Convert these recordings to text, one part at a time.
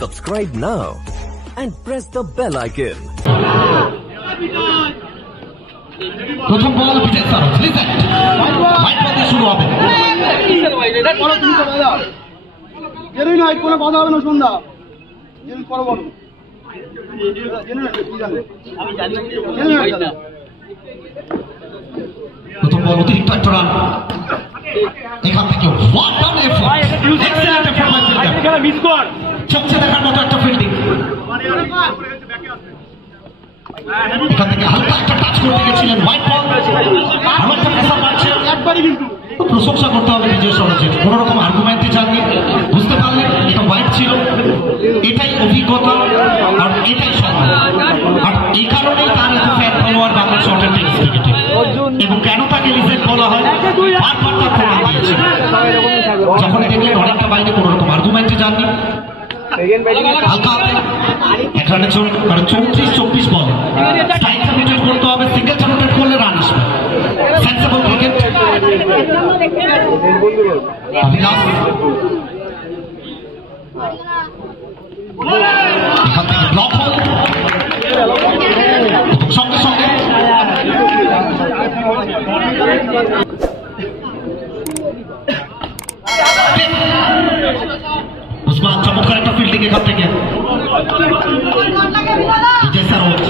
Subscribe now and press the bell icon. প্রথম বল বিজয় Saroj listen white ball দিয়ে শুরু হবে জেনুই নয় কোনো কথা হবে না সন্ধ্যা জেনুই পরে বলো প্রথম বল অতিরিক্ত একটা রান এখান থেকে what an effort excellent effort by fielder miss কর চোখে দেখার মতো একটা ফিল্ডিং এখান থেকে হালকা একটা টাচ করতে গেছিলেন হোয়াইট বল আরো একটা প্রেসার মারছে একবারই কিন্তু প্রশংসা করতে হবে বিজয় সরোজের কোন রকম আর্গুমেন্টে যাননি বুঝতে পারলেন এটা হোয়াইট ছিল এটাই অভিজ্ঞতা আর এটাই সম্মান আর এই কারণেই তার এত ফ্যান ফলোয়ার বাংলাদেশ শর্টের টেনিস ক্রিকেটে এবং কেন তাকে লিজেন্ড বলা হয় বারবার তার প্রমাণ দিয়েছে যখন দেখলেন অনেকটা বাইরে কোন রকম আর্গুমেন্টে যাননি হালকা হাতে এক রানের জন্য কারণ 34-24 বল স্ট্রাইকটা রোটেট করতে হবে সিঙ্গেলটা রোটেট করলে রান আসবে সেন্সেবল ক্রিকেট অভিলাষ এখান থেকে ব্লক হল সঙ্গে সঙ্গে উসমান চমৎকার একটা ফিল্ডিং এখান থেকে বিজয় সরোজ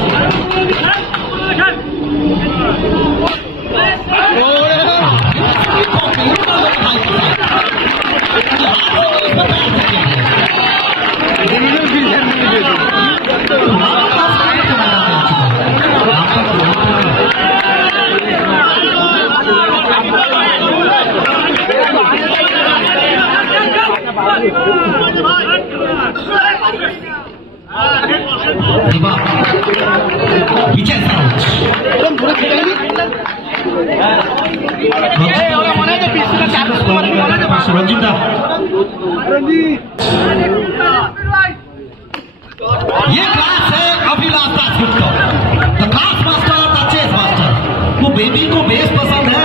বিজয় সরোজ রঞ্জিতা ये क्लास है Abhilash Dasgupta the class master the chess master वो बेबी को बेस पसंद है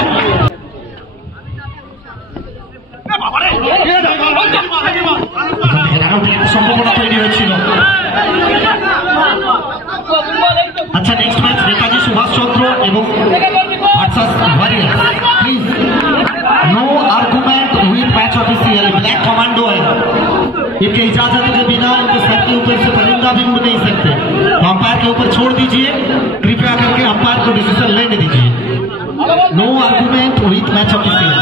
সম্ভাবনা তৈরি হয়েছিল আচ্ছা নেক্সট ম্যাচ নেতাজি সুভাষচন্দ্র এবং versus warriors please no argument with match official black commando है इनके इजाजत के बिना इनके सर के ऊपर से परिंदा भी उड़ नहीं सकते तो अंपायर के ऊपर छोड़ दीजिए कृपया करके अंपायर को डिसीजन लेने दीजिए no argument with match official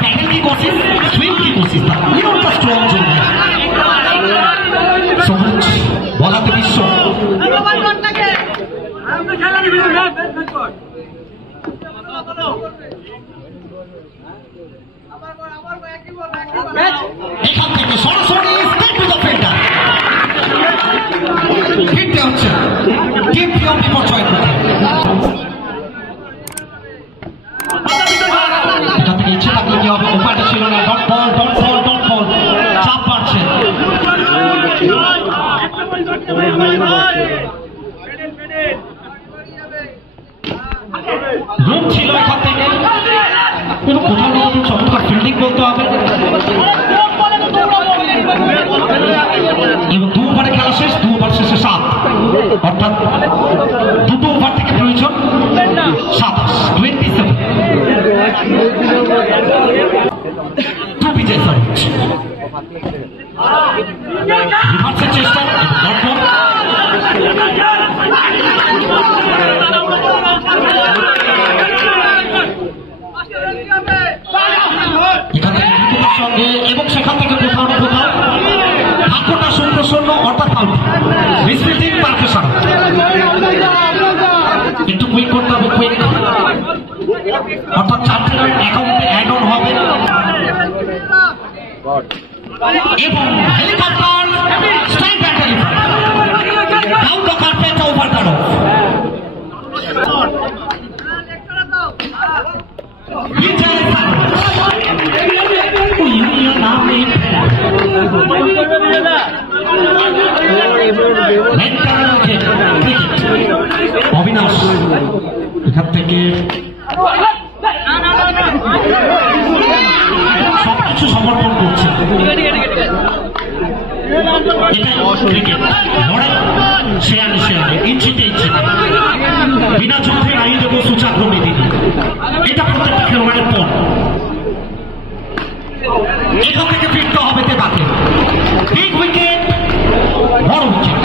tackle की कोशिश स्विंग की कोशिश था ये उनका स्ट्रॉन्ग जोन है समुच বলাতে বিশ্ব এখান থেকে সরাসরি স্টেপ টু দ্য ফিল্ডার ফিরতে হচ্ছে টিম পিও বিপর্যয় করতে এখান থেকে ইচ্ছে থাকলে কি হবে উপায়টা ছিল না dot ball dot ball dot ball চাপ বাড়ছে রুম ছিল এখান থেকে কিন্তু কোথাও না কোথাও চমৎকার ফিল্ডিং বলতে হবে এবং 2 ওভারে খেলা শেষ 2 ওভার শেষে 7 অর্থাৎ 2 ওভার থেকে প্রয়োজন 27 তো বিজয় সরোজ রিভার্সের চেষ্টা এখান থেকে ক্রিকেটের সঙ্গে এবং সেখান থেকে কোথাও না কোথাও ভাগ্যটা সুপ্রসন্ন অর্থাৎ আউট মিসফিল্ডিং পারফেকশন একটু কুইক করতে হবে কুইক অর্থাৎ 4টে রান অ্যাকাউন্টে অ্যাড অন হবে এবং helicopter strike battery down the carpet over the rough Vijay Saroj Avinash এখান থেকে সবকিছু সমর্পণ করছে। বিনা যুদ্ধে আই দেব সুচাগ্রমী দিদি, এটা প্রত্যেকটা খেলোয়াড়ের পর। এখান থেকে ফিরতে হবে তেবাকে। বিগ উইকেট, বড় উইকেট,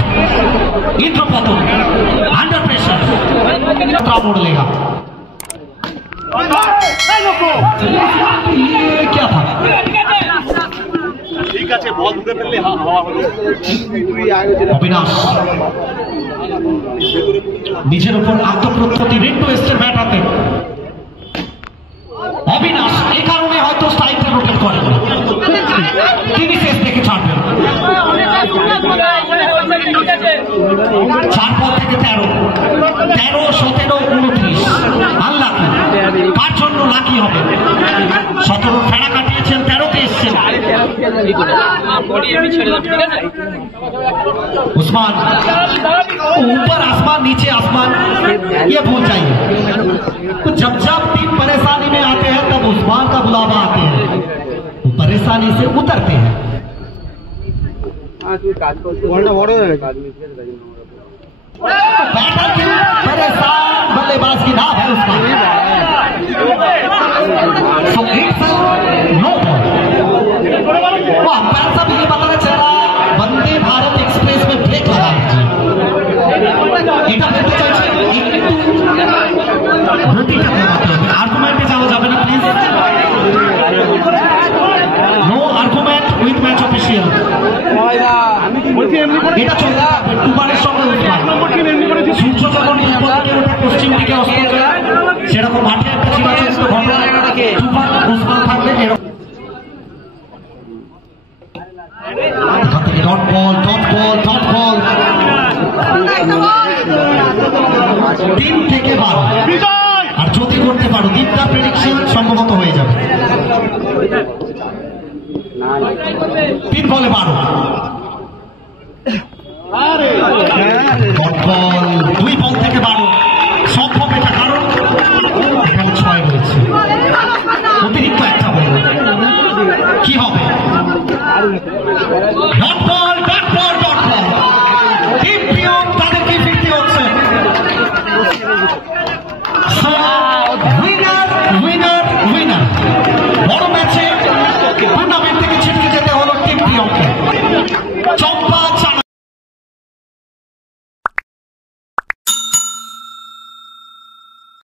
ইন্দ্রপতন अंडर प्रेशर मोड़ लेगा। ये क्या था? ঠিক আছে, বল ধরে ফেললে হাওয়া হলো। অবিনাশ নিজের উপর আত্মপ্রত্যতি, রেন্টু এস্টের ব্যাট হাতে। অবিনাশ এ কারণে হয়তো স্ট্রাইকটা রোটেট করেন, তিনি শেষ থেকে ছাড়বেন। 4 বল থেকে 13, 13, 17, 29 আনলাকি। কার জন্য লাকি হবে? 17 ফেরা কাটিয়েছেন, 13তে এসছেন उस्मान। ऊपर आसमान नीचे आसमान, ये भूल जाइए। तो जब जब टीम परेशानी में आते हैं तब उस्मान का बुलावा आते हैं, वो परेशानी से उतरते हैं। बैटर की परेशान बल्लेबाज की नाम है Usman. So it's a no ball। वो अंपायर साहब ये बताना चाह रहा, वंदे भारत एक्सप्रेस में ब्रेक लगा दीजिए। এটা বলতে চাইছি একটু গতিটা কমাতে হবে, আর্গুমেন্টে যাওয়া যাবে না please. No argument with match official. এটা চলতে থাকবে তুফানের সঙ্গে উঠবে। সূর্য যখন পূর্ব দিকে ওঠে পশ্চিম দিকে অস্ত যায়, সেরকম মাঠে একটা চিরাচরিত ঘটনা। তুফান উসমান থাকলে এরকম dot ball, dot ball, dot ball. 3 থেকে 12, আর যদি করতে পারো দীপটা প্রেডিকশন সম্ভবত হয়ে যাবে। 3 বলে 12, ডট বল,